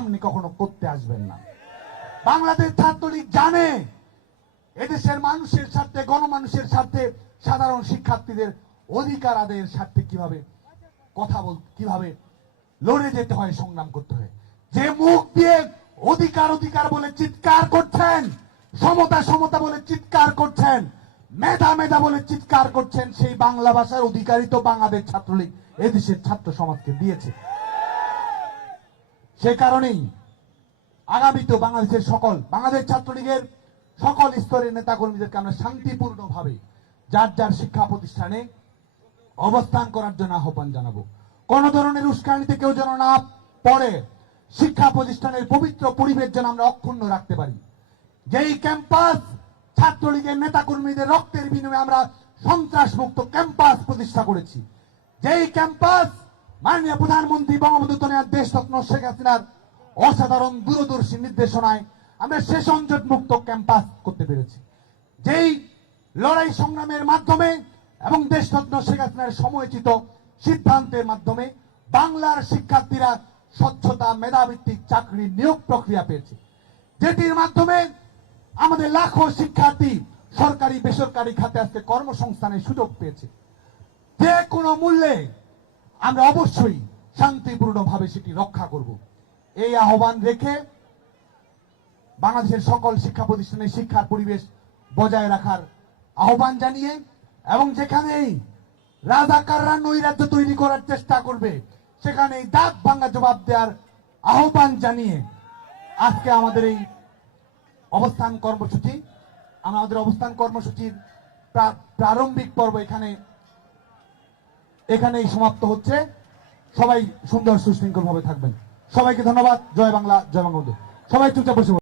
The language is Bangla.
সামনে কখনো করতে আসবেন না। বাংলাদেশ ছাত্রলীগ জানে এদেশের মানুষের স্বার্থে, গণমানুষের স্বার্থে, সাধারণ শিক্ষার্থীদের অধিকার আদায়ের স্বার্থে কিভাবে কিভাবে লড়ে যেতে হয়, সংগ্রাম করতে হয়। যে মুখ দিয়ে অধিকার অধিকার বলে চিৎকার করছেন, সমতা সমতা বলে চিৎকার করছেন, মেধা মেধা বলে চিৎকার করছেন, সেই বাংলা ভাষার অধিকারই তো বাংলাদেশ ছাত্রলীগ এদেশের ছাত্র সমাজকে দিয়েছে। সে কারণেই আগামীতে বাংলাদেশ ছাত্রলীগের সকল স্তরের নেতাকর্মীদেরকে আমরা শান্তিপূর্ণভাবে যার যার শিক্ষা প্রতিষ্ঠানে অবস্থান করার জন্য আহ্বান জানাবো। কোন ধরনের উস্কানিতে কেউ যেন না পড়ে, শিক্ষা প্রতিষ্ঠানের পবিত্র পরিবেশ যেন আমরা অক্ষুণ্ণ রাখতে পারি। যেই ক্যাম্পাস ছাত্রলীগের নেতাকর্মীদের রক্তের বিনিময়ে আমরা সন্ত্রাস মুক্ত ক্যাম্পাস প্রতিষ্ঠা করেছি, যেই ক্যাম্পাস মাননীয় প্রধানমন্ত্রী বঙ্গবন্ধু দেশরত্ন শেখ হাসিনার অসাধারণ দূরদর্শী নির্দেশনায় আমরা সেশনজট মুক্ত ক্যাম্পাস করতে পেরেছি, যেই লড়াই সংগ্রামের মাধ্যমে এবং দেশরত্ন শেখ হাসিনার সময়োচিত সিদ্ধান্তের মাধ্যমে বাংলার শিক্ষার্থীরা স্বচ্ছতা মেধাভিত্তিক চাকরি নিয়োগ প্রক্রিয়া পেয়েছে, যেটির মাধ্যমে আমাদের লাখো শিক্ষার্থী সরকারি বেসরকারি খাতে আজকে কর্মসংস্থানের সুযোগ পেয়েছে। যে কোনো মূল্যে আমরা অবশ্যই শান্তিপূর্ণভাবে সেটি রক্ষা করব। এই আহ্বান রেখে বাংলাদেশের সকল শিক্ষা প্রতিষ্ঠানে শিক্ষার পরিবেশ বজায় রাখার আহ্বান জানিয়ে এবং যেখানেই রাজাকাররা নৈরাজ্য তৈরি করার চেষ্টা করবে সেখানেই দাঁত ভাঙা জবাব দেওয়ার আহ্বান জানিয়ে আজকে আমাদের এই অবস্থান কর্মসূচির প্রারম্ভিক পর্ব এখানেই সমাপ্ত হচ্ছে। সবাই সুন্দর সুশৃঙ্খল ভাবে থাকবেন। সবাইকে ধন্যবাদ। জয় বাংলা, জয় বঙ্গবন্ধু। সবাই চুপচাপ বসে